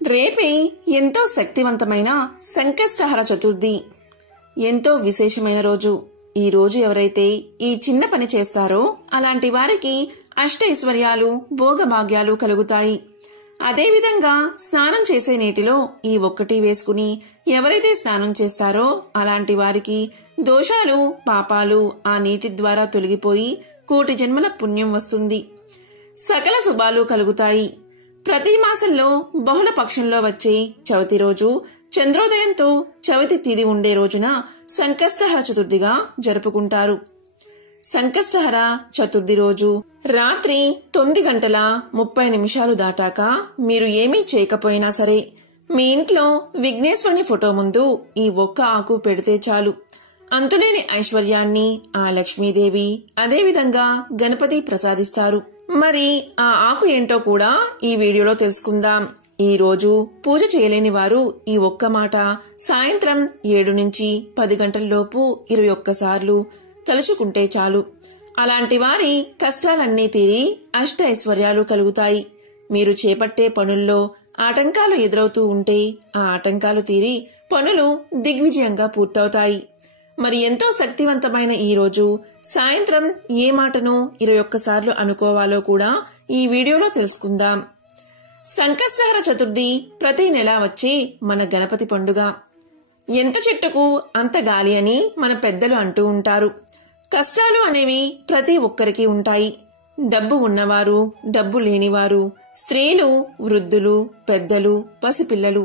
రేపే ఎంతో శక్తివంతమైన సంకష్టహర చతుర్థి. ఎంతో విశేషమైన రోజు. ఈ రోజు ఎవరైతే ఈ చిన్న పని చేస్తారో అలాంటి వారికి అష్టైశ్వర్యాలు భోగభాగ్యాలు కలుగుతాయి. అదేవిధంగా స్నానం చేసే నీటిలో ఈ ఒక్కటి వేసుకుని ఎవరైతే స్నానం చేస్తారో అలాంటి వారికి దోషాలు పాపాలు ఆ నీటి ద్వారా తొలగిపోయి కోటి జన్మల పుణ్యం వస్తుంది. సకల శుభాలు కలుగుతాయి. ప్రతి మాసంలో బహుళ పక్షంలో వచ్చే చవితి రోజు చంద్రోదయంతో చవితి తిథి ఉండే రోజున సంకష్టహర చతుర్థిగా జరుపుకుంటారు. సంకష్టహర చతుర్థి రోజు రాత్రి 9:30 దాటాక మీరు ఏమీ చేయకపోయినా సరే మీ ఇంట్లో విఘ్నేశ్వరుని ఫోటో ముందు ఈ ఒక్క ఆకు పెడితే చాలు. అంతులేని ఐశ్వర్యాన్ని ఆ లక్ష్మీదేవి అదేవిధంగా గణపతి ప్రసాదిస్తారు. మరి ఆ ఆకు ఏంటో కూడా ఈ వీడియోలో తెలుసుకుందాం. ఈ రోజు పూజ చేయలేని వారు ఈ ఒక్క మాట సాయంత్రం 7 నుంచి 10 గంటల్లోపు 21 సార్లు తలుచుకుంటే చాలు. అలాంటి వారి కష్టాలన్నీ తీరి అష్ట ఐశ్వర్యాలు కలుగుతాయి. మీరు చేపట్టే పనుల్లో ఆటంకాలు ఎదురవుతూ ఉంటే ఆ ఆటంకాలు తీరి పనులు దిగ్విజయంగా పూర్తవుతాయి. మరి ఎంతో శక్తివంతమైన ఈ రోజు సాయంత్రం ఏ మాటను 21 సార్లు అనుకోవాలో కూడా ఈ వీడియోలో తెలుసుకుందాం. సంకష్టహర చతుర్థి ప్రతి నెల వచ్చే మన గణపతి పండుగ. ఎంత చెట్టుకు అంత గాలి అని మన పెద్దలు అంటూ ఉంటారు. కష్టాలు అనేవి ప్రతి ఒక్కరికి ఉంటాయి. డబ్బు ఉన్నవారు, డబ్బు లేనివారు, స్త్రీలు, వృద్ధులు, పెద్దలు, పసిపిల్లలు,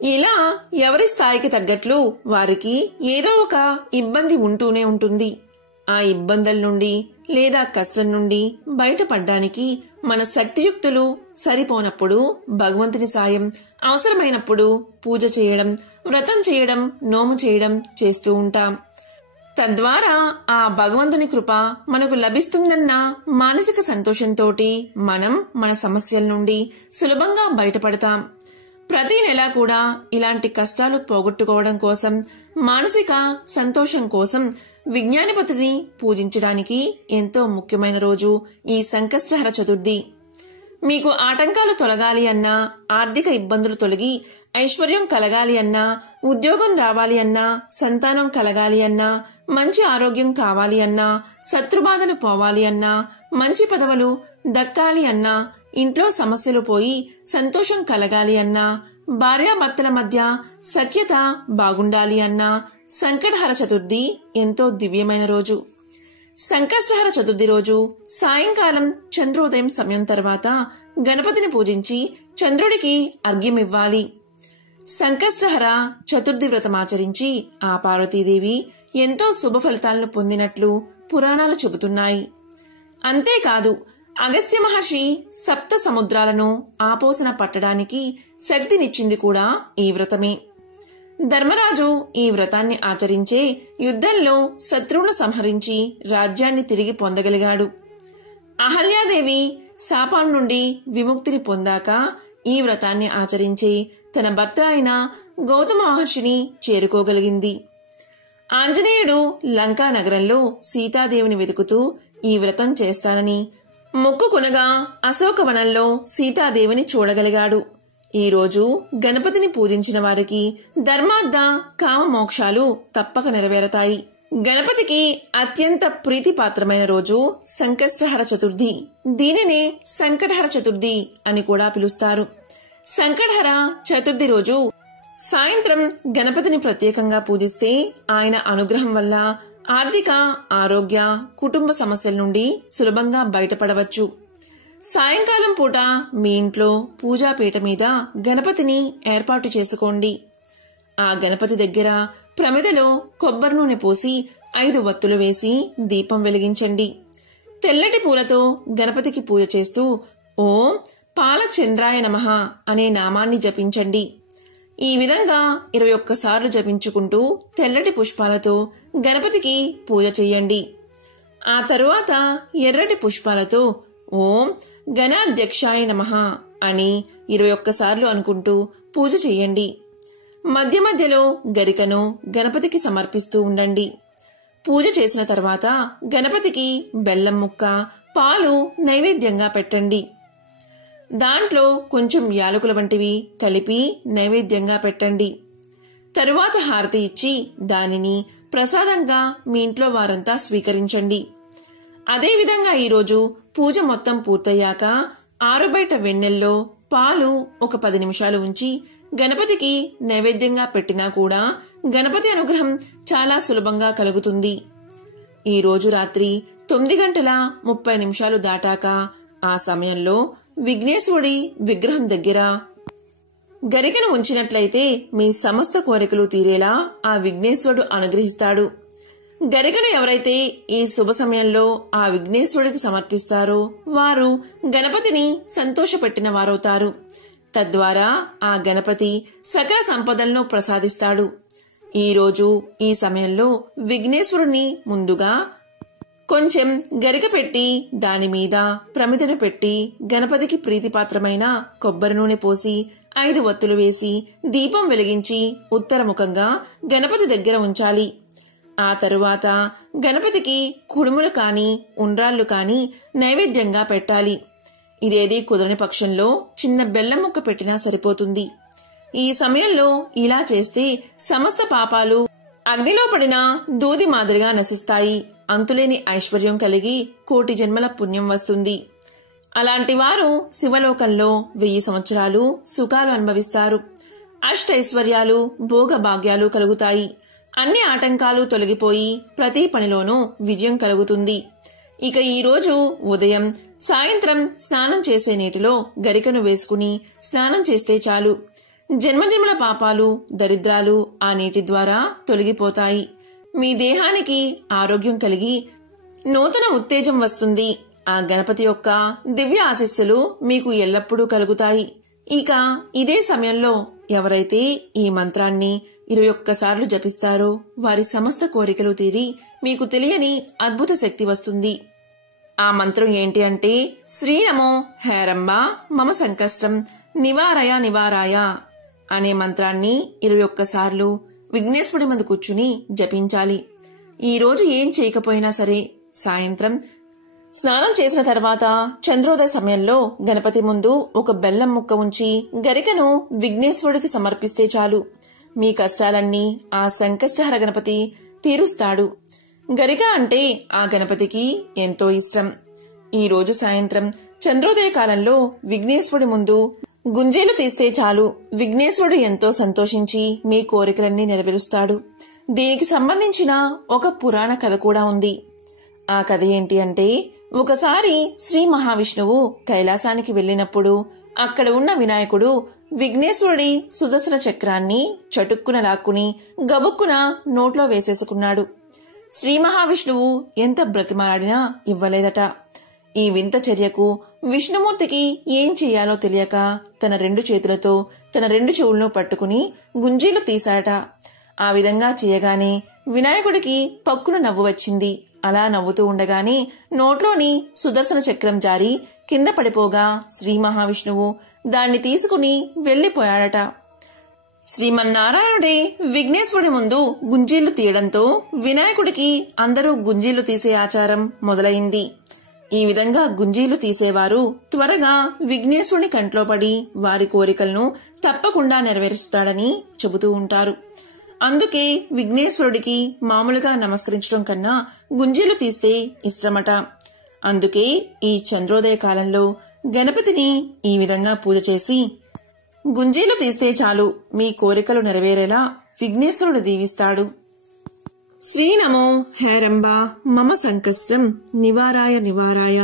ఇలా ఎవరి స్థాయికి తగ్గట్లు వారికి ఏదో ఒక ఇబ్బంది ఉంటూనే ఉంటుంది. ఆ ఇబ్బందుల నుండి లేదా కష్టం నుండి బయటపడ్డానికి మన శక్తియుక్తులు సరిపోనప్పుడు భగవంతుని సాయం అవసరమైనప్పుడు పూజ చేయడం, వ్రతం చేయడం, నోము చేయడం చేస్తూ ఉంటాం. తద్వారా ఆ భగవంతుని కృప మనకు లభిస్తుందన్న మానసిక సంతోషంతోటి మనం మన సమస్యల నుండి సులభంగా బయటపడతాం. ప్రతి నెల కూడా ఇలాంటి కష్టాలు పోగొట్టుకోవడం కోసం, మానసిక సంతోషం కోసం విజ్ఞానపతిని పూజించడానికి ఎంతో ముఖ్యమైన రోజు ఈ సంకష్టహర చతుర్థి. మీకు ఆటంకాలు తొలగాలి అన్నా, ఆర్థిక ఇబ్బందులు తొలగి ఐశ్వర్యం కలగాలి అన్నా, ఉద్యోగం రావాలి అన్నా, సంతానం కలగాలి అన్నా, మంచి ఆరోగ్యం కావాలి అన్నా, శత్రుబాధలు పోవాలి అన్నా, మంచి పదవులు దక్కాలి అన్నా, ఇంట్లో సమస్యలు పోయి సంతోషం కలగాలి అన్నా, భార్యాభర్తల మధ్య సఖ్యత బాగుండాలి అన్నా సంకటహర చతుర్థి ఎంతో దివ్యమైన రోజు. సంకష్టహర చతుర్థి రోజు సాయంకాలం చంద్రోదయం సమయం తర్వాత గణపతిని పూజించి చంద్రుడికి అర్ఘ్యమివ్వాలి. సంకష్టహర చతుర్థి వ్రతమాచరించి ఆ పార్వతీదేవి ఎంతో శుభ ఫలితాలను పొందినట్లు పురాణాలు చెబుతున్నాయి. అంతేకాదు అగస్త్య మహర్షి సప్త సముద్రాలను ఆపోసన పట్టడానికి శక్తినిచ్చింది కూడా ఈ వ్రతమే. ధర్మరాజు ఈ వ్రతాన్ని ఆచరించే యుద్ధంలో శత్రువును సంహరించి రాజ్యాన్ని తిరిగి పొందగలిగాడు. అహల్యాదేవి శాపం నుండి విముక్తిని పొందాక ఈ వ్రతాన్ని ఆచరించి తన భర్త అయిన గౌతమ మహర్షిని చేరుకోగలిగింది. ఆంజనేయుడు లంకా నగరంలో సీతాదేవిని వెతుకుతూ ఈ వ్రతం చేస్తానని మొక్కుకొనగా అశోకవనంలో సీతాదేవిని చూడగలిగాడు. ఈ రోజు గణపతిని పూజించిన వారికి ధర్మార్థ కామ మోక్షాలు తప్పక నెరవేరతాయి. గణపతికి అత్యంత ప్రీతిపాత్రమైన రోజు సంకష్టహర చతుర్థి. దీనినే సంకటహర చతుర్థి అని కూడా పిలుస్తారు. సంకటహర చతుర్థి రోజు సాయంత్రం గణపతిని ప్రత్యేకంగా పూజిస్తే ఆయన అనుగ్రహం వల్ల ఆర్థిక, ఆరోగ్య, కుటుంబ సమస్యల నుండి సులభంగా బయటపడవచ్చు. సాయంకాలం పూట మీ ఇంట్లో పూజాపీఠ మీద గణపతిని ఏర్పాటు చేసుకోండి. ఆ గణపతి దగ్గర ప్రమిదలో కొబ్బరి నూనె పోసి 5 వత్తులు వేసి దీపం వెలిగించండి. తెల్లటి పూలతో గణపతికి పూజ చేస్తూ ఓం పాలచంద్రాయ నమః అనే నామాన్ని జపించండి. ఈ విధంగా 21 సార్లు జపించుకుంటూ తెల్లటి పుష్పాలతో గణపతికి పూజ చెయ్యండి. ఆ తరువాత ఎర్రటి పుష్పాలతో ఓం గణాధ్యక్షాయ నమః అని 21 సార్లు అనుకుంటూ పూజ చెయ్యండి. మధ్య మధ్యలో గరికను గణపతికి సమర్పిస్తూ ఉండండి. పూజ చేసిన తర్వాత గణపతికి బెల్లం ముక్క, పాలు నైవేద్యంగా పెట్టండి. దాంట్లో కొంచెం యాలకుల వంటివి కలిపి నైవేద్యంగా పెట్టండి. తరువాత హారతి ఇచ్చి దానిని ప్రసాదంగా మీ ఇంట్లో వారంతా స్వీకరించండి. అదేవిధంగా ఈరోజు పూజ మొత్తం పూర్తయ్యాక ఆరుబయట వెన్నెల్లో పాలు ఒక 10 నిమిషాలు ఉంచి గణపతికి నైవేద్యంగా పెట్టినా కూడా గణపతి అనుగ్రహం చాలా సులభంగా కలుగుతుంది. ఈరోజు రాత్రి 9:30 దాటాక ఆ సమయంలో విఘ్నేశ్వరుడి విగ్రహం దగ్గర గరికను ఉంచినట్లయితే మీ సమస్త కోరికలు తీరేలా ఆ విఘ్నేశ్వరుడు అనుగ్రహిస్తాడు. గరికను ఎవరైతే ఈ శుభ సమయంలో ఆ విఘ్నేశ్వరుడికి సమర్పిస్తారో వారు గణపతిని సంతోషపెట్టిన వారవుతారు. తద్వారా ఆ గణపతి సకల సంపదలను ప్రసాదిస్తాడు. ఈరోజు ఈ సమయంలో విఘ్నేశ్వరుని ముందుగా కొంచెం గరిక పెట్టి దానిమీద ప్రమిదను పెట్టి గణపతికి ప్రీతిపాత్రమైన కొబ్బరి నూనె పోసి 5 ఒత్తులు వేసి దీపం వెలిగించి ఉత్తరముఖంగా గణపతి దగ్గర ఉంచాలి. ఆ తరువాత గణపతికి కుడుములు కాని ఉండ్రాళ్లు కాని నైవేద్యంగా పెట్టాలి. ఇదేది కుదరని పక్షంలో చిన్న బెల్లం ముక్క పెట్టినా సరిపోతుంది. ఈ సమయంలో ఇలా చేస్తే సమస్త పాపాలు అగ్నిలో పడిన దూది మాదిరిగా నశిస్తాయి. అంతులేని ఐశ్వర్యం కలిగి కోటి జన్మల పుణ్యం వస్తుంది. అలాంటి వారు శివలోకంలో 1000 సంవత్సరాలు సుఖాలు అనుభవిస్తారు. అష్టైశ్వర్యాలు భోగ భాగ్యాలు కలుగుతాయి. అన్ని ఆటంకాలు తొలగిపోయి ప్రతి పనిలోనూ విజయం కలుగుతుంది. ఇక ఈరోజు ఉదయం సాయంత్రం స్నానం చేసే నీటిలో గరికను వేసుకుని స్నానం చేస్తే చాలు. జన్మజన్మల పాపాలు దరిద్రాలు ఆ నీటి ద్వారా తొలగిపోతాయి. మీ దేహానికి ఆరోగ్యం కలిగి నూతన ఉత్తేజం వస్తుంది. ఆ గణపతి యొక్క దివ్య ఆశీస్సులు మీకు ఎల్లప్పుడూ కలుగుతాయి. ఇక ఇదే సమయంలో ఎవరైతే ఈ మంత్రాన్ని 21 సార్లు జపిస్తారో వారి సమస్త కోరికలు తీరి మీకు తెలియని అద్భుత శక్తి వస్తుంది. ఆ మంత్రం ఏంటి అంటే శ్రీనమో హేరంబ మమ సంకష్టం నివారయ నివారాయ అనే మంత్రాన్ని 21 సార్లు విఘ్నేశ్వరుడి ముందు కూర్చుని జపించాలి. ఈ రోజు ఏం చేయకపోయినా సరే సాయంత్రం స్నానం చేసిన తర్వాత చంద్రోదయ సమయంలో గణపతి ముందు ఒక బెల్లం ముక్క ఉంచి గరికను విఘ్నేశ్వరుడికి సమర్పిస్తే చాలు. మీ కష్టాలన్నీ ఆ సంకష్టహర గణపతి తీరుస్తాడు. గరిక అంటే ఆ గణపతికి ఎంతో ఇష్టం. ఈ రోజు సాయంత్రం చంద్రోదయ కాలంలో విఘ్నేశ్వరుడి ముందు గుంజీలు తీస్తే చాలు. విఘ్నేశ్వరుడు ఎంతో సంతోషించి మీ కోరికలన్నీ నెరవేరుస్తాడు. దీనికి సంబంధించిన ఒక పురాణ కథ కూడా ఉంది. ఆ కథ ఏంటి అంటే ఒకసారి శ్రీ మహావిష్ణువు కైలాసానికి వెళ్లినప్పుడు అక్కడ ఉన్న వినాయకుడు విఘ్నేశ్వరుడి సుదర్శన చక్రాన్ని చటుక్కున లాక్కుని గబుక్కున నోట్లో వేసేసుకున్నాడు. శ్రీ మహావిష్ణువు ఎంత బ్రతిమాడినా ఇవ్వలేదట. ఈ వింత చర్యకు విష్ణుమూర్తికి ఏం చెయ్యాలో తెలియక తన 2 చేతులతో తన 2 చెవులను పట్టుకుని గుంజీలు తీశాడట. ఆ విధంగా చేయగానే వినాయకుడికి పక్కున నవ్వు వచ్చింది. అలా నవ్వుతూ ఉండగానే నోట్లోని సుదర్శన చక్రం జారి కింద పడిపోగా శ్రీ మహావిష్ణువు దాన్ని తీసుకుని వెళ్లిపోయాడట. శ్రీమన్నారాయణుడే విఘ్నేశ్వరుడి ముందు గుంజీళ్లు తీయడంతో వినాయకుడికి అందరూ గుంజీళ్లు తీసే ఆచారం మొదలైంది. ఈ విధంగా గుంజీలు తీసేవారు త్వరగా విఘ్నేశ్వరుని కంట్లో పడి వారి కోరికలను తప్పకుండా నెరవేరుస్తాడని చెబుతూ ఉంటారు. అందుకే విఘ్నేశ్వరుడికి మామూలుగా నమస్కరించడం కన్నా గుంజీలు తీస్తే ఇష్టమట. అందుకే ఈ చంద్రోదయ కాలంలో గణపతిని ఈ విధంగా పూజ చేసి గుంజీలు తీస్తే చాలు మీ కోరికలు నెరవేరేలా విఘ్నేశ్వరుడు దీవిస్తాడు. శ్రీనమో హేరంబ మమ సంకష్టం నివారాయ నివారాయ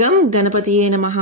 గం గణపతియే నమః.